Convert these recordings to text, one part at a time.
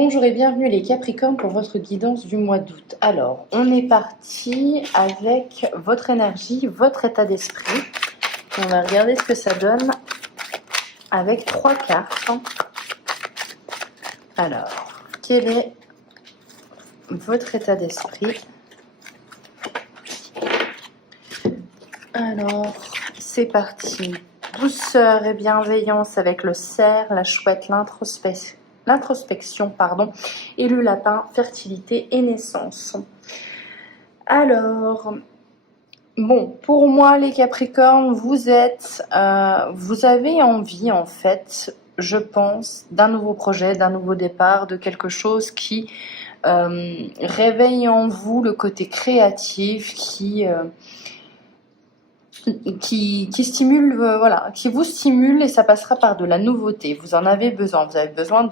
Bonjour et bienvenue les Capricornes pour votre guidance du mois d'août. Alors, on est parti avec votre énergie, votre état d'esprit. On va regarder ce que ça donne avec 3 cartes. Alors, quel est votre état d'esprit? Alors, c'est parti. Douceur et bienveillance avec le cerf, la chouette, l'introspection, et le lapin, fertilité et naissance. Alors, bon, pour moi les Capricornes, vous avez envie en fait, je pense, d'un nouveau projet, d'un nouveau départ, de quelque chose qui réveille en vous le côté créatif, qui stimule, voilà, qui vous stimule, et ça passera par de la nouveauté. Vous en avez besoin. Vous avez besoin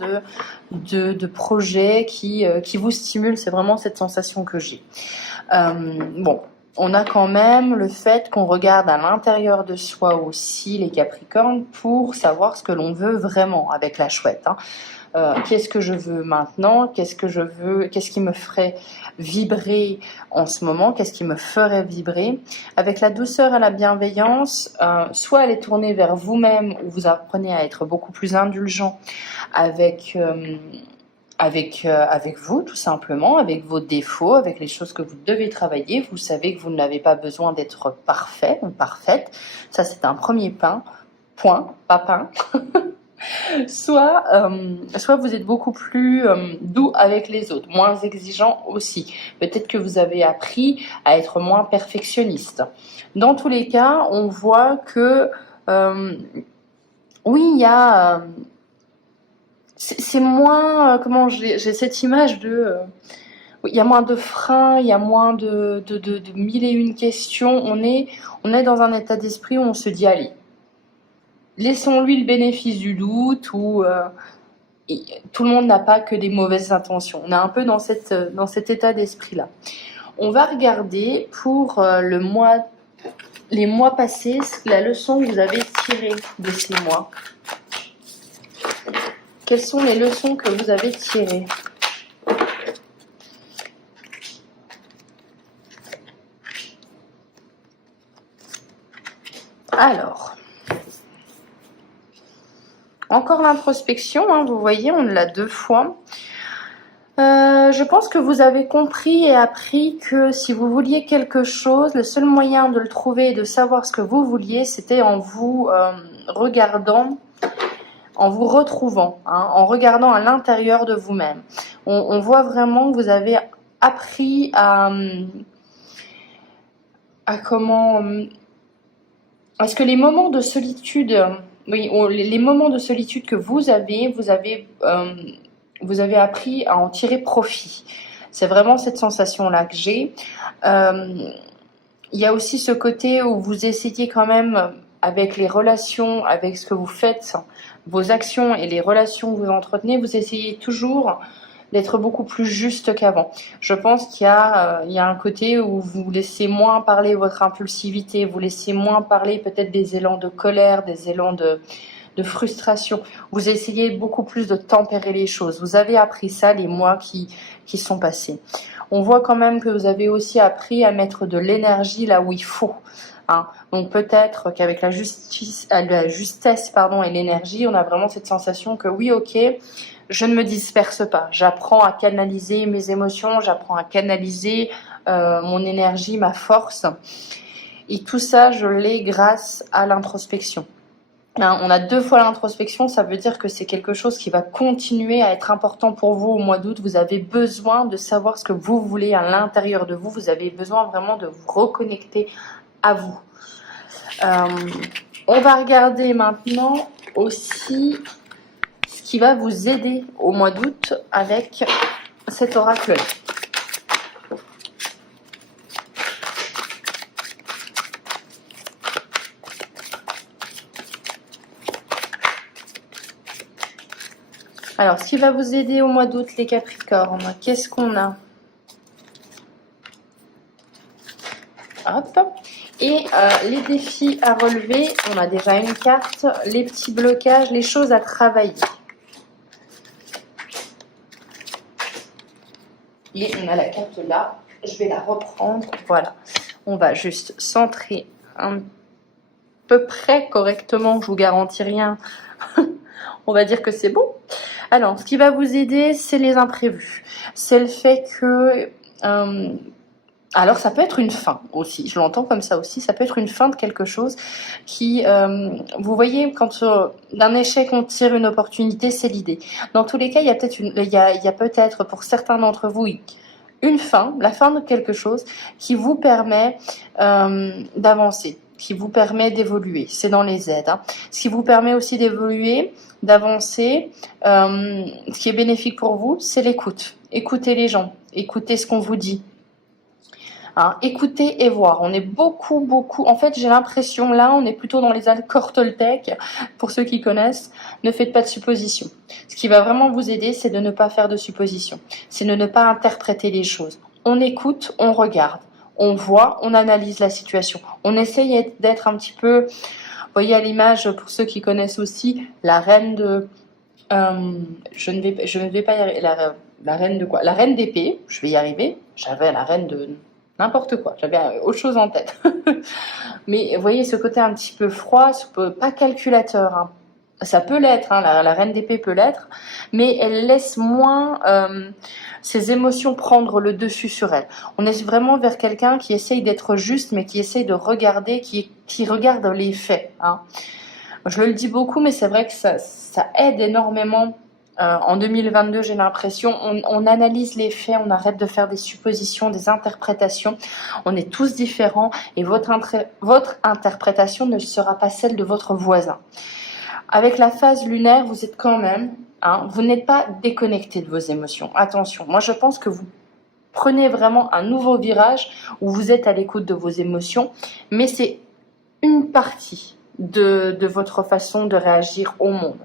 de projets qui vous stimulent. C'est vraiment cette sensation que j'ai. Bon, on a quand même le fait qu'on regarde à l'intérieur de soi aussi, les Capricornes, pour savoir ce que l'on veut vraiment avec la chouette, hein. Qu'est-ce que je veux maintenant? Qu'est-ce que je veux? Qu'est-ce qui me ferait vibrer en ce moment? Qu'est-ce qui me ferait vibrer? Avec la douceur et la bienveillance, soit elle est tournée vers vous-même, où vous apprenez à être beaucoup plus indulgent avec vous, tout simplement, avec vos défauts, avec les choses que vous devez travailler. Vous savez que vous n'avez pas besoin d'être parfait ou parfaite. Ça, c'est un premier point, pas pain. Soit vous êtes beaucoup plus doux avec les autres, moins exigeant aussi. Peut-être que vous avez appris à être moins perfectionniste. Dans tous les cas, on voit que oui, il y a c'est moins j'ai cette image de oui, il y a moins de freins, il y a moins de mille et une questions. On est dans un état d'esprit où on se dit allez, laissons-lui le bénéfice du doute, ou tout le monde n'a pas que des mauvaises intentions. On est un peu dans cet état d'esprit-là. On va regarder pour les mois passés, la leçon que vous avez tirée de ces mois. Quelles sont les leçons que vous avez tirées? Alors, encore l'introspection, hein, vous voyez, on l'a 2 fois. Je pense que vous avez compris et appris que si vous vouliez quelque chose, le seul moyen de le trouver et de savoir ce que vous vouliez, c'était en vous regardant, en vous retrouvant, hein, en regardant à l'intérieur de vous-même. On voit vraiment que vous avez appris à comment... Est-ce que les moments de solitude... Oui, les moments de solitude que vous avez appris à en tirer profit. C'est vraiment cette sensation-là que j'ai. Il y a aussi ce côté où vous essayez quand même, avec les relations, avec ce que vous faites, vos actions et les relations que vous entretenez, vous essayez toujours d'être beaucoup plus juste qu'avant. Je pense qu'il y a un côté où vous laissez moins parler votre impulsivité, vous laissez moins parler peut-être des élans de colère, des élans de frustration. Vous essayez beaucoup plus de tempérer les choses. Vous avez appris ça les mois qui sont passés. On voit quand même que vous avez aussi appris à mettre de l'énergie là où il faut, hein. Donc peut-être qu'avec la justesse et l'énergie, on a vraiment cette sensation que oui, ok, je ne me disperse pas. J'apprends à canaliser mes émotions, j'apprends à canaliser mon énergie, ma force. Et tout ça, je l'ai grâce à l'introspection. On a 2 fois l'introspection, ça veut dire que c'est quelque chose qui va continuer à être important pour vous au mois d'août. Vous avez besoin de savoir ce que vous voulez à l'intérieur de vous. Vous avez besoin vraiment de vous reconnecter à vous. On va regarder maintenant aussi ce qui va vous aider au mois d'août avec cet oracle-là. Alors, ce qui va vous aider au mois d'août, les Capricornes, qu'est-ce qu'on a? Hop. Et les défis à relever, on a déjà une carte, les petits blocages, les choses à travailler. Et on a la carte là. Je vais la reprendre. Voilà. On va juste centrer un peu près correctement. Je vous garantis rien. On va dire que c'est bon. Alors, ce qui va vous aider, c'est les imprévus. C'est le fait que... alors, ça peut être une fin aussi. Je l'entends comme ça aussi. Ça peut être une fin de quelque chose qui... vous voyez, quand d'un échec, on tire une opportunité, c'est l'idée. Dans tous les cas, il y a peut-être peut-être pour certains d'entre vous une fin, la fin de quelque chose qui vous permet d'avancer, qui vous permet d'évoluer. C'est dans les aides. Hein. Ce qui vous permet aussi d'évoluer, d'avancer, ce qui est bénéfique pour vous, c'est l'écoute. Écoutez les gens, écoutez ce qu'on vous dit. Hein, écoutez et voir. On est beaucoup. En fait, j'ai l'impression, là, on est plutôt dans les accords Toltec. Pour ceux qui connaissent, ne faites pas de suppositions. Ce qui va vraiment vous aider, c'est de ne pas faire de suppositions. C'est de ne pas interpréter les choses. On écoute, on regarde, on voit, on analyse la situation. On essaye d'être un petit peu, vous voyez à l'image, pour ceux qui connaissent aussi, la reine de... je ne vais pas y arriver. La reine de quoi? La reine d'épée. Je vais y arriver. J'avais la reine de... n'importe quoi, j'avais autre chose en tête. Mais vous voyez ce côté un petit peu froid, pas calculateur. Hein. Ça peut l'être, hein, la reine d'épée peut l'être, mais elle laisse moins ses émotions prendre le dessus sur elle. On est vraiment vers quelqu'un qui essaye d'être juste, mais qui essaye de regarder, qui regarde les faits. Hein. Je le dis beaucoup, mais c'est vrai que ça aide énormément. En 2022, j'ai l'impression, on analyse les faits, on arrête de faire des suppositions, des interprétations. On est tous différents et votre interprétation ne sera pas celle de votre voisin. Avec la phase lunaire, vous êtes quand même, hein, vous n'êtes pas déconnecté de vos émotions. Attention, moi je pense que vous prenez vraiment un nouveau virage où vous êtes à l'écoute de vos émotions, mais c'est une partie de votre façon de réagir au monde.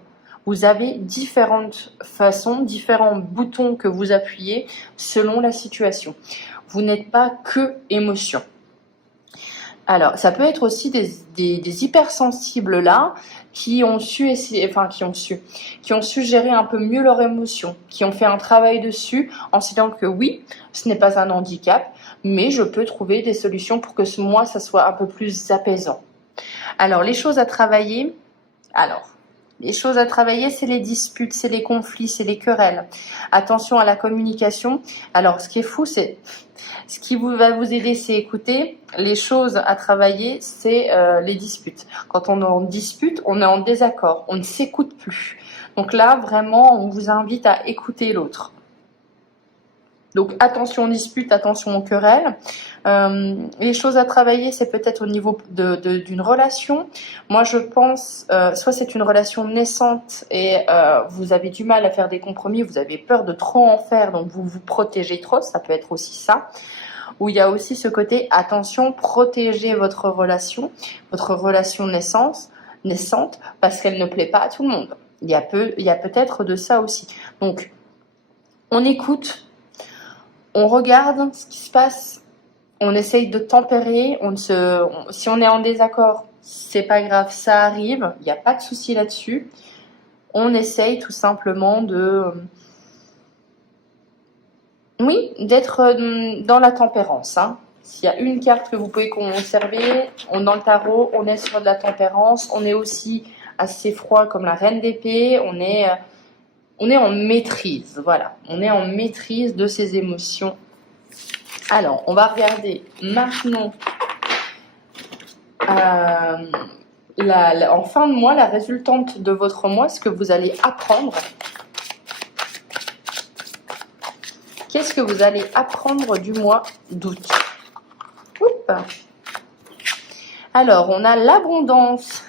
Vous avez différentes façons, différents boutons que vous appuyez selon la situation. Vous n'êtes pas que émotion. Alors, ça peut être aussi des hypersensibles là qui ont su gérer un peu mieux leurs émotions, qui ont fait un travail dessus en se disant que oui, ce n'est pas un handicap, mais je peux trouver des solutions pour que moi, ça soit un peu plus apaisant. Alors, les choses à travailler, c'est les disputes, c'est les conflits, c'est les querelles. Attention à la communication. Alors, ce qui est fou, c'est... Ce qui va vous aider, c'est écouter. Les choses à travailler, c'est les disputes. Quand on est en dispute, on est en désaccord. On ne s'écoute plus. Donc là, vraiment, on vous invite à écouter l'autre. Donc attention aux disputes, attention aux querelles. Les choses à travailler, c'est peut-être au niveau d'une relation. Moi, je pense, soit c'est une relation naissante et vous avez du mal à faire des compromis, vous avez peur de trop en faire, donc vous vous protégez trop, ça peut être aussi ça. Où il y a aussi ce côté, attention, protégez votre relation naissante, parce qu'elle ne plaît pas à tout le monde. Il y a peut-être de ça aussi. Donc, on écoute. On regarde ce qui se passe, on essaye de tempérer, si on est en désaccord, c'est pas grave, ça arrive, il n'y a pas de souci là-dessus. On essaye tout simplement d'être dans la tempérance. Hein. S'il y a une carte que vous pouvez conserver, dans le tarot, on est sur de la tempérance, on est aussi assez froid comme la reine d'épée, on est en maîtrise, voilà. On est en maîtrise de ses émotions. Alors, on va regarder maintenant, en fin de mois, la résultante de votre mois, ce que vous allez apprendre. Qu'est-ce que vous allez apprendre du mois d'août? Alors, on a l'abondance.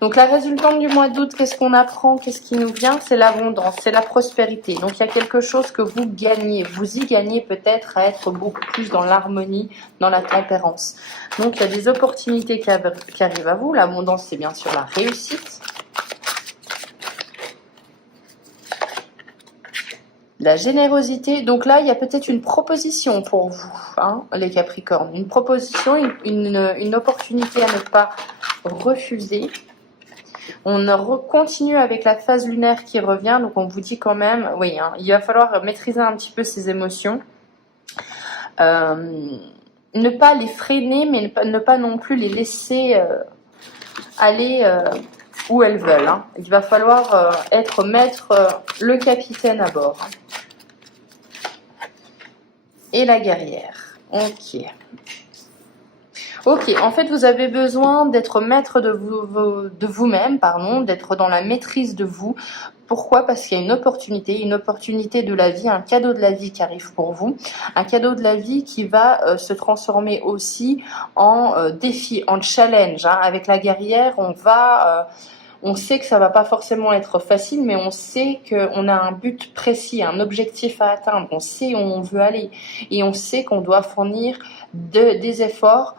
Donc la résultante du mois d'août, qu'est-ce qu'on apprend? Qu'est-ce qui nous vient? C'est l'abondance, c'est la prospérité. Donc il y a quelque chose que vous gagnez. Vous y gagnez peut-être à être beaucoup plus dans l'harmonie, dans la tempérance. Donc il y a des opportunités qui arrivent à vous. L'abondance, c'est bien sûr la réussite. La générosité. Donc là, il y a peut-être une proposition pour vous, hein, les Capricornes. Une proposition, une opportunité à ne pas refuser. On continue avec la phase lunaire qui revient, donc on vous dit quand même, oui, hein, il va falloir maîtriser un petit peu ses émotions. Ne pas les freiner, mais ne pas non plus les laisser aller où elles veulent. Hein. Il va falloir mettre le capitaine à bord. Et la guerrière. Ok. Ok, en fait, vous avez besoin d'être maître de vous-même, pardon, d'être dans la maîtrise de vous. Pourquoi? Parce qu'il y a une opportunité de la vie, un cadeau de la vie qui arrive pour vous, un cadeau de la vie qui va se transformer aussi en défi, en challenge. Hein. Avec la guerrière, on sait que ça va pas forcément être facile, mais on sait qu'on a un but précis, un objectif à atteindre, on sait où on veut aller et on sait qu'on doit fournir des efforts,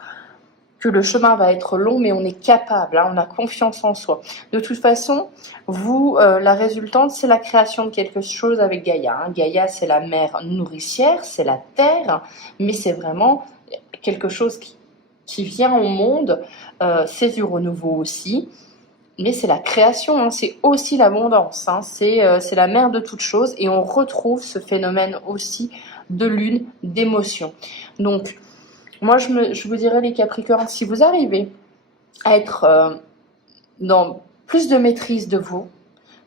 que le chemin va être long, mais on est capable, hein, on a confiance en soi. De toute façon, vous, la résultante, c'est la création de quelque chose avec Gaïa. Hein. Gaïa, c'est la mère nourricière, c'est la terre, mais c'est vraiment quelque chose qui vient au monde, c'est du renouveau aussi. Mais c'est la création, hein, c'est aussi l'abondance, hein, c'est la mère de toutes choses et on retrouve ce phénomène aussi de lune, d'émotion. Donc, moi je vous dirais les Capricornes, si vous arrivez à être dans plus de maîtrise de vous,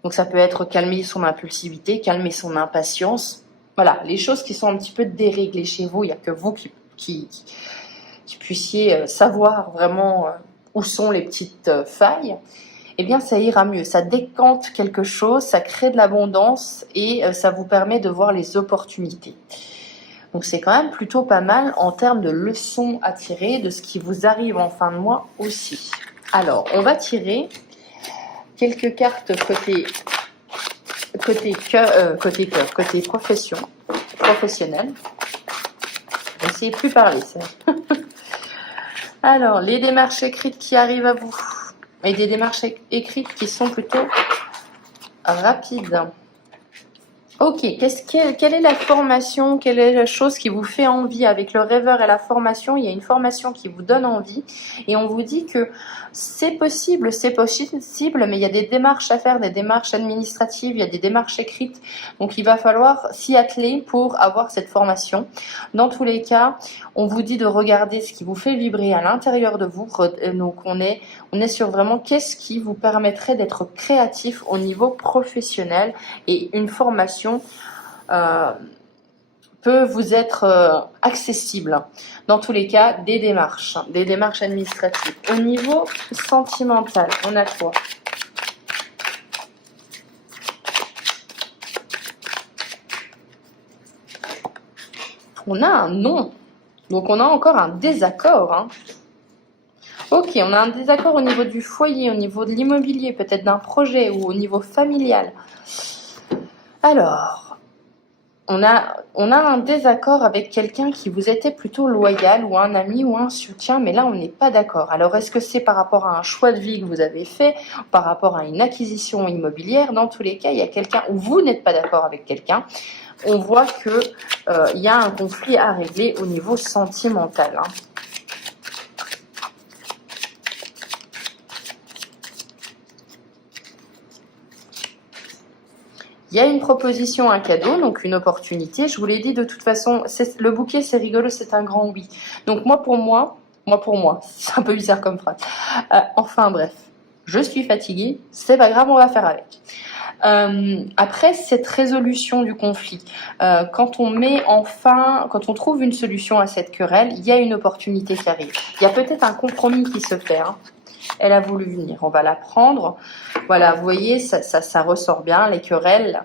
donc ça peut être calmer son impulsivité, calmer son impatience, voilà, les choses qui sont un petit peu déréglées chez vous, il n'y a que vous qui puissiez savoir vraiment où sont les petites failles, eh bien ça ira mieux, ça décante quelque chose, ça crée de l'abondance et ça vous permet de voir les opportunités. Donc c'est quand même plutôt pas mal en termes de leçons à tirer de ce qui vous arrive en fin de mois aussi. Alors, on va tirer quelques cartes côté professionnel. Je vais essayer de plus parler, ça. Alors, les démarches écrites qui arrivent à vous. Et des démarches écrites qui sont plutôt rapides. Ok, quelle est la formation, quelle est la chose qui vous fait envie? Avec le rêveur et la formation, il y a une formation qui vous donne envie et on vous dit que c'est possible, mais il y a des démarches à faire, des démarches administratives, il y a des démarches écrites, donc il va falloir s'y atteler pour avoir cette formation. Dans tous les cas, on vous dit de regarder ce qui vous fait vibrer à l'intérieur de vous, donc on est sur vraiment qu'est-ce qui vous permettrait d'être créatif au niveau professionnel et une formation peut vous être accessible. Dans tous les cas, des démarches administratives. Au niveau sentimental, on a quoi? On a un non. Donc on a encore un désaccord. Hein. Ok, on a un désaccord au niveau du foyer, au niveau de l'immobilier, peut-être d'un projet ou au niveau familial. Alors, on a un désaccord avec quelqu'un qui vous était plutôt loyal ou un ami ou un soutien, mais là on n'est pas d'accord. Alors est-ce que c'est par rapport à un choix de vie que vous avez fait, par rapport à une acquisition immobilière? Dans tous les cas, il y a quelqu'un où vous n'êtes pas d'accord avec quelqu'un. On voit que il y a un conflit à régler au niveau sentimental. Hein. Il y a une proposition, un cadeau, donc une opportunité. Je vous l'ai dit de toute façon, le bouquet c'est rigolo, c'est un grand oui. Donc moi pour moi, c'est un peu bizarre comme phrase. Enfin bref, je suis fatiguée, c'est pas grave, on va faire avec. Après cette résolution du conflit, quand on trouve une solution à cette querelle, il y a une opportunité qui arrive. Il y a peut-être un compromis qui se fait. Hein. Elle a voulu venir, on va la prendre. Voilà, vous voyez, ça ressort bien, les querelles.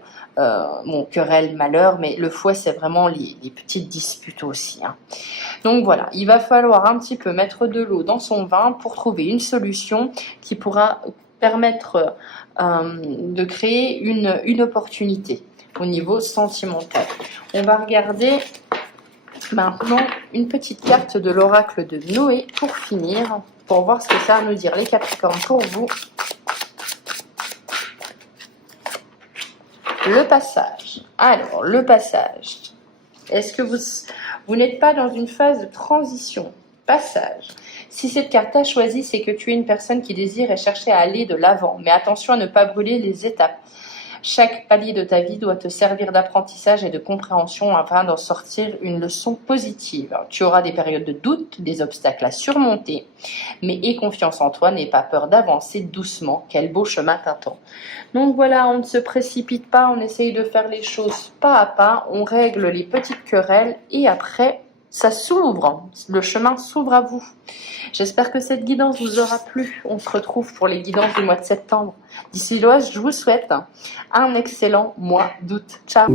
Querelles, malheur, mais le fouet, c'est vraiment les petites disputes aussi. Hein. Donc voilà, il va falloir un petit peu mettre de l'eau dans son vin pour trouver une solution qui pourra permettre de créer une opportunité au niveau sentimental. On va regarder maintenant une petite carte de l'oracle de Noé pour finir, pour voir ce que ça va nous dire les Capricornes pour vous. Le passage. Alors, le passage. Est-ce que vous n'êtes pas dans une phase de transition? Passage. Si cette carte t'a choisi, c'est que tu es une personne qui désire et cherche à aller de l'avant. Mais attention à ne pas brûler les étapes. Chaque palier de ta vie doit te servir d'apprentissage et de compréhension afin d'en sortir une leçon positive. Tu auras des périodes de doute, des obstacles à surmonter, mais aie confiance en toi, n'aie pas peur d'avancer doucement, quel beau chemin t'attend. Donc voilà, on ne se précipite pas, on essaye de faire les choses pas à pas, on règle les petites querelles et après, ça s'ouvre, le chemin s'ouvre à vous. J'espère que cette guidance vous aura plu. On se retrouve pour les guidances du mois de septembre. D'ici là, je vous souhaite un excellent mois d'août. Ciao!